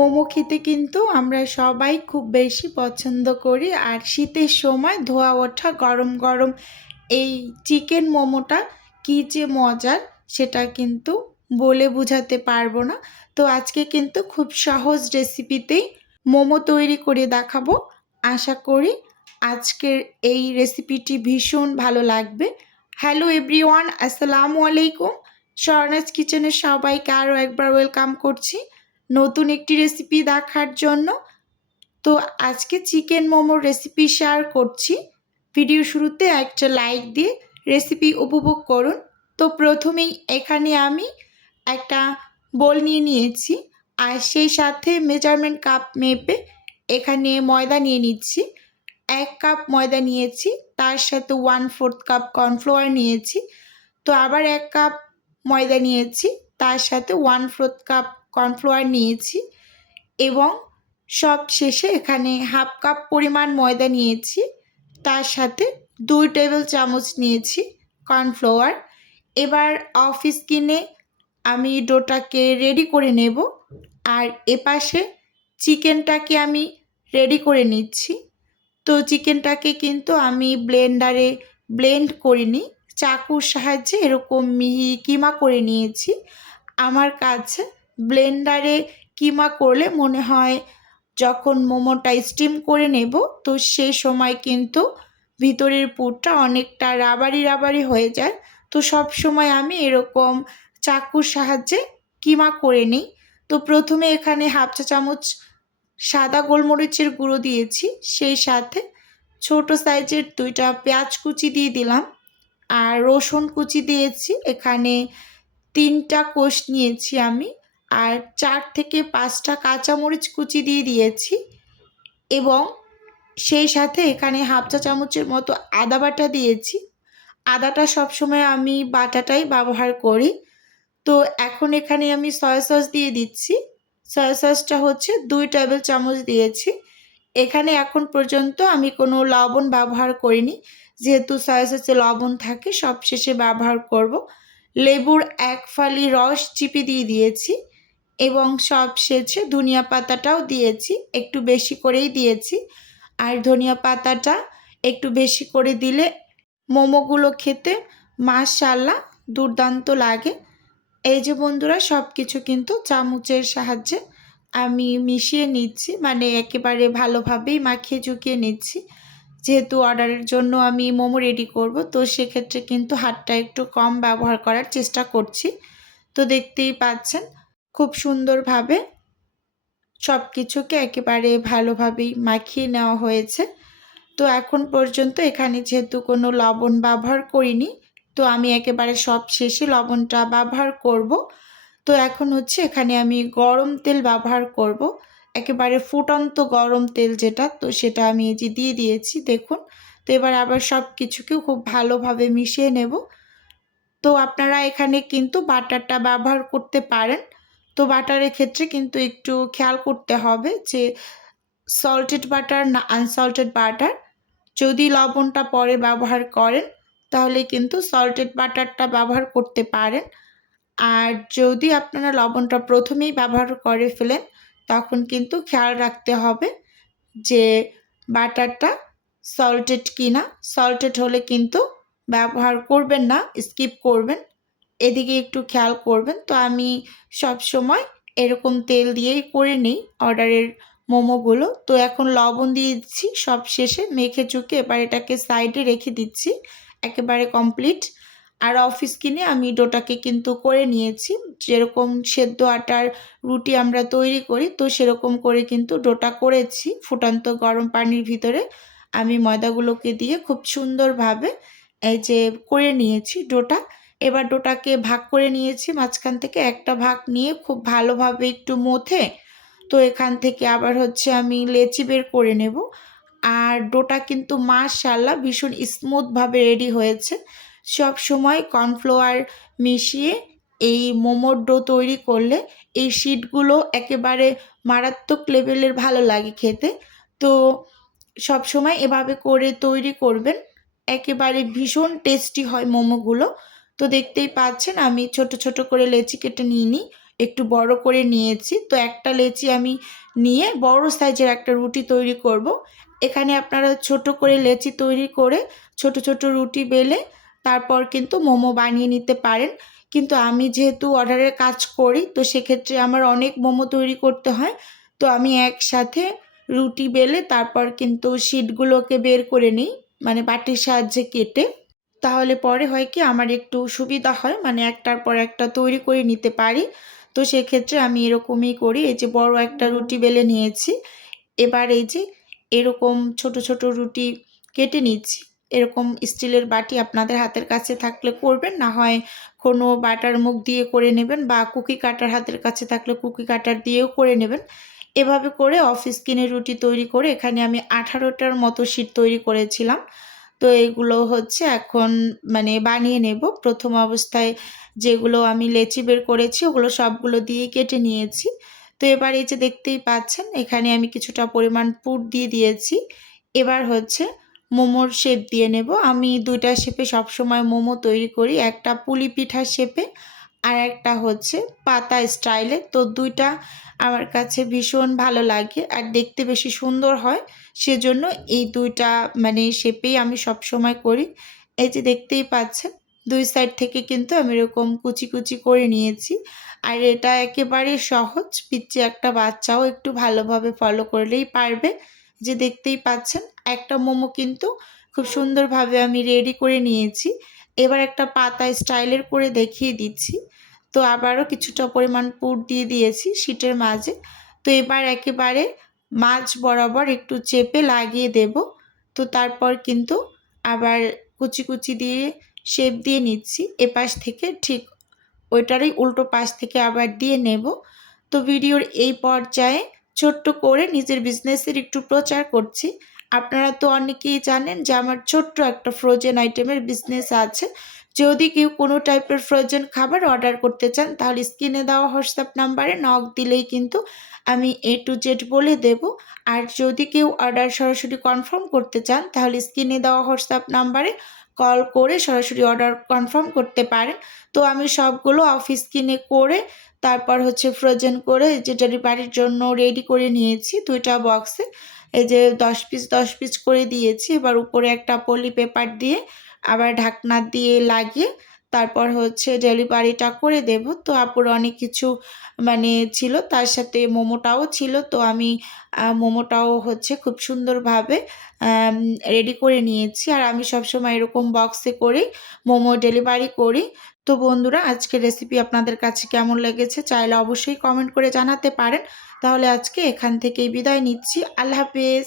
মোমো খেতে কিন্তু আমরা সবাই খুব বেশি পছন্দ করি। আর শীতের সময় ধোয়া ওঠা গরম গরম এই চিকেন মোমোটা কী যে মজার সেটা কিন্তু বলে বোঝাতে পারবো না। তো আজকে কিন্তু খুব সহজ রেসিপিতেই মোমো তৈরি করে দেখাবো। আশা করি আজকের এই রেসিপিটি ভীষণ ভালো লাগবে। হ্যালো এভরিওয়ান, আসসালামু আলাইকুম। স্বর্ণাজ কিচেনের সবাইকে আরও একবার ওয়েলকাম করছি নতুন একটি রেসিপি দেখার জন্য। তো আজকে চিকেন মোমোর রেসিপি শেয়ার করছি। ভিডিও শুরুতে একটা লাইক দিয়ে রেসিপি উপভোগ করুন। তো প্রথমেই এখানে আমি একটা বোল নিয়ে নিয়েছি, আর সেই সাথে মেজারমেন্ট কাপ মেপে এখানে ময়দা নিয়ে নিচ্ছি। 1 কাপ ময়দা নিয়েছি, তার সাথে 1/4 কাপ কর্নফ্লাওয়ার নিয়েছি। তো আবার 1 কাপ ময়দা নিয়েছি, তার সাথে 1/4 কাপ কর্নফ্লাওয়ার নিয়েছি এবং সব শেষে এখানে 1/2 কাপ পরিমাণ ময়দা নিয়েছি, তার সাথে 2 টেবিল চামচ নিয়েছি কর্নফ্লাওয়ার। এবার অফ স্ক্রিনে আমি ডোটাকে রেডি করে নেব, আর এপাশে চিকেনটাকে আমি রেডি করে নিচ্ছি। তো চিকেনটাকে কিন্তু আমি ব্লেন্ডারে ব্লেন্ড করিনি, চাকুর সাহায্যে এরকম মিহি কিমা করে নিয়েছি। আমার কাছে ব্লেন্ডারে কিমা করলে মনে হয় যখন মোমোটা স্টিম করে নেব তো সেই সময় কিন্তু ভিতরের পুরটা অনেকটা রাবারি রাবারি হয়ে যায়। তো সব সময় আমি এরকম চাকুর সাহায্যে কিমা করে নিই। তো প্রথমে এখানে 1/2 চা চামচ সাদা গোলমরিচের গুঁড়ো দিয়েছি, সেই সাথে ছোট সাইজের 2টা পেঁয়াজ কুচি দিয়ে দিলাম, আর রসুন কুচি দিয়েছি। এখানে 3টা কোষ নিয়েছি আমি, আর 4 থেকে 5টা কাঁচামরিচ কুচি দিয়ে দিয়েছি এবং সেই সাথে এখানে 1/2 চা চামচের মতো আদা বাটা দিয়েছি। আদাটা সবসময় আমি বাটাটাই ব্যবহার করি। তো এখন এখানে আমি সয়া সস দিয়ে দিচ্ছি। সয়া সসটা হচ্ছে 2 টেবিল চামচ দিয়েছি। এখানে এখন পর্যন্ত আমি কোনো লবণ ব্যবহার করিনি, যেহেতু সয়া সসে লবণ থাকে, সবশেষে ব্যবহার করব। লেবুর 1 ফালি রস চিপে দিয়ে দিয়েছি এবং সবশেষে ধনিয়া পাতাটাও দিয়েছি, একটু বেশি করেই দিয়েছি। আর ধনিয়া পাতাটা একটু বেশি করে দিলে মোমোগুলো খেতে মাশাআল্লাহ দুর্দান্ত লাগে। এই যে বন্ধুরা, সব কিছু কিন্তু চামচের সাহায্যে আমি মিশিয়ে নিচ্ছি, মানে একেবারে ভালোভাবেই মাখিয়ে চুকিয়ে নিচ্ছি। যেহেতু অর্ডারের জন্য আমি মোমো রেডি করব, তো সেক্ষেত্রে কিন্তু হাতটা একটু কম ব্যবহার করার চেষ্টা করছি। তো দেখতেই পাচ্ছেন খুব সুন্দরভাবে সব কিছুকে একেবারে ভালোভাবেই মাখিয়ে নেওয়া হয়েছে। তো এখন পর্যন্ত এখানে যেহেতু কোনো লবণ ব্যবহার করিনি, তো আমি একেবারে সব শেষে লবণটা ব্যবহার করব। তো এখন হচ্ছে এখানে আমি গরম তেল ব্যবহার করব, একেবারে ফুটন্ত গরম তেল যেটা, তো সেটা আমি এই যে দিয়ে দিয়েছি দেখুন। তো এবার আবার সব কিছুকে খুব ভালোভাবে মিশিয়ে নেব। তো আপনারা এখানে কিন্তু বাটারটা ব্যবহার করতে পারেন। তো বাটারের ক্ষেত্রে কিন্তু একটু খেয়াল করতে হবে যে সল্টেড বাটার না আনসল্টেড বাটার। যদি লবণটা পরে ব্যবহার করেন তাহলে কিন্তু সল্টেড বাটারটা ব্যবহার করতে পারেন। আর যদি আপনারা লবণটা প্রথমেই ব্যবহার করে ফেলেন তখন কিন্তু খেয়াল রাখতে হবে যে বাটারটা সল্টেড কিনা। সল্টেড হলে কিন্তু ব্যবহার করবেন না, স্কিপ করবেন, এদিকে একটু খেয়াল করবেন। তো আমি সব সময় এরকম তেল দিয়েই করে নিই অর্ডারের মোমোগুলো। তো এখন লবণ দিয়ে দিচ্ছি সব শেষে মেখে চুকে, এবার এটাকে সাইডে রেখে দিচ্ছি, একেবারে কমপ্লিট। আর অফ স্ক্রিনে আমি ডোটাকে কিন্তু করে নিয়েছি, যেরকম সেদ্ধ আটার রুটি আমরা তৈরি করি তো সেরকম করে কিন্তু ডোটা করেছি। ফুটন্ত গরম পানির ভিতরে আমি ময়দাগুলোকে দিয়ে খুব সুন্দরভাবে এই যে করে নিয়েছি ডোটা। এবার ডোটাকে ভাগ করে নিয়েছি, মাঝখান থেকে একটা ভাগ নিয়ে খুব ভালোভাবে একটু মথে তো এখান থেকে আবার হচ্ছে আমি লেচি বের করে নেব। আর ডোটা কিন্তু মাশাআল্লাহ ভীষণ স্মুথভাবে রেডি হয়েছে। সব সময় কর্নফ্লাওয়ার মিশিয়ে এই মোমোর ডো তৈরি করলে এই শিটগুলো একেবারে মারাত্মক লেভেলের ভালো লাগে খেতে। তো সব সময় এভাবে করে তৈরি করবেন, একেবারে ভীষণ টেস্টি হয় মোমোগুলো। তো দেখতেই পাচ্ছেন আমি ছোট ছোট করে লেচি কেটে নিয়ে নিই একটু বড় করে নিয়েছি। তো একটা লেচি আমি নিয়ে বড় সাইজের একটা রুটি তৈরি করব। এখানে আপনারা ছোট করে লেচি তৈরি করে ছোট ছোট রুটি বেলে তারপর কিন্তু মোমো বানিয়ে নিতে পারেন। কিন্তু আমি যেহেতু অর্ডারের কাজ করি, তো সেক্ষেত্রে আমার অনেক মোমো তৈরি করতে হয়। তো আমি একসাথে রুটি বেলে তারপর কিন্তু শিটগুলোকে বের করে নিই, মানে বাটির সাহায্যে কেটে। তাহলে পরে হয় কি আমার একটু সুবিধা হয়, মানে একটার পর একটা তৈরি করে নিতে পারি। তো সেক্ষেত্রে আমি এরকমই করি। এই যে বড় একটা রুটি বেলে নিয়েছি, এবার এই যে এরকম ছোট ছোট রুটি কেটে নিচ্ছি। এরকম স্টিলের বাটি আপনাদের হাতের কাছে থাকলে করবেন, না হয় কোনো বাটার মুখ দিয়ে করে নেবেন, বা কুকি কাটার হাতের কাছে থাকলে কুকি কাটার দিয়েও করে নেবেন। এভাবে করে অফিস কিনে রুটি তৈরি করে এখানে আমি 18টার মতো শিট তৈরি করেছিলাম। তো এগুলো হচ্ছে এখন মানে বানিয়ে নেব। প্রথম অবস্থায় যেগুলো আমি লেচি বের করেছি ওগুলো সবগুলো দিয়ে কেটে নিয়েছি। তো এবার এই যে দেখতেই পাচ্ছেন এখানে আমি কিছুটা পরিমাণ পুর দিয়ে দিয়েছি। এবার হচ্ছে মোমোর শেপ দিয়ে নেব। আমি 2টা শেপে সবসময় মোমো তৈরি করি, একটা পুলি পিঠার শেপে আর একটা হচ্ছে পাতা স্টাইলে। তো 2টা আমার কাছে ভীষণ ভালো লাগে আর দেখতে বেশি সুন্দর হয়, সেজন্য এই 2টা মানে শেপেই আমি সবসময় করি। এই যে দেখতেই পাচ্ছেন 2 সাইড থেকে কিন্তু আমি এরকম কুচি কুচি করে নিয়েছি। আর এটা একেবারে সহজ, পিচ্চি একটা বাচ্চাও একটু ভালোভাবে ফলো করলেই পারবে। যে দেখতেই পাচ্ছেন একটা মোমো কিন্তু খুব সুন্দরভাবে আমি রেডি করে নিয়েছি। এবার একটা পাতা স্টাইলের করে দেখিয়ে দিচ্ছি। তো আবারও কিছুটা পরিমাণ পুর দিয়ে দিয়েছি শিটের মাঝে। তো এবার একেবারে মাঝ বরাবর একটু চেপে লাগিয়ে দেব। তো তারপর কিন্তু আবার কুচি কুচি দিয়ে শেপ দিয়ে নিচ্ছি। এপাশ থেকে ঠিক ওইটারই উল্টো পাশ থেকে আবার দিয়ে নেব। তো ভিডিওর এই পর্যায়ে ছোট্ট করে নিজের বিজনেসের একটু প্রচার করছি। আপনারা তো অনেকেই জানেন যে আমার ছোট্ট একটা ফ্রোজেন আইটেমের বিজনেস আছে। যদি কেউ কোনো টাইপের ফ্রোজেন খাবার অর্ডার করতে চান তাহলে স্ক্রিনে দেওয়া হোয়াটসঅ্যাপ নাম্বারে নক দিলেই কিন্তু আমি A to Z বলে দেব। আর যদি কেউ অর্ডার সরাসরি কনফার্ম করতে চান তাহলে স্ক্রিনে দেওয়া হোয়াটসঅ্যাপ নাম্বারে কল করে সরাসরি অর্ডার কনফার্ম করতে পারেন। তো আমি সবগুলো অফিস কিনে করে তারপর হচ্ছে ফ্রোজেন করে যে ডেলিভারির জন্য রেডি করে নিয়েছি 2টা বক্সে। এই যে 10 পিস 10 পিস করে দিয়েছি। এবার উপরে একটা পলি পেপার দিয়ে আবার ঢাকনা দিয়ে লাগিয়ে তারপর হচ্ছে ডেলিভারিটা করে দেব। তো আপুর অনেক কিছু মানে ছিল, তার সাথে মোমোটাও ছিল। তো আমি মোমোটাও হচ্ছে খুব সুন্দরভাবে রেডি করে নিয়েছি। আর আমি সবসময় এরকম বক্সে করে মোমো ডেলিভারি করি। তো বন্ধুরা আজকের রেসিপি আপনাদের কাছে কেমন লেগেছে চাইলে অবশ্যই কমেন্ট করে জানাতে পারেন। তাহলে আজকে এখান থেকেই বিদায় নিচ্ছি। আল্লাহ হাফেজ।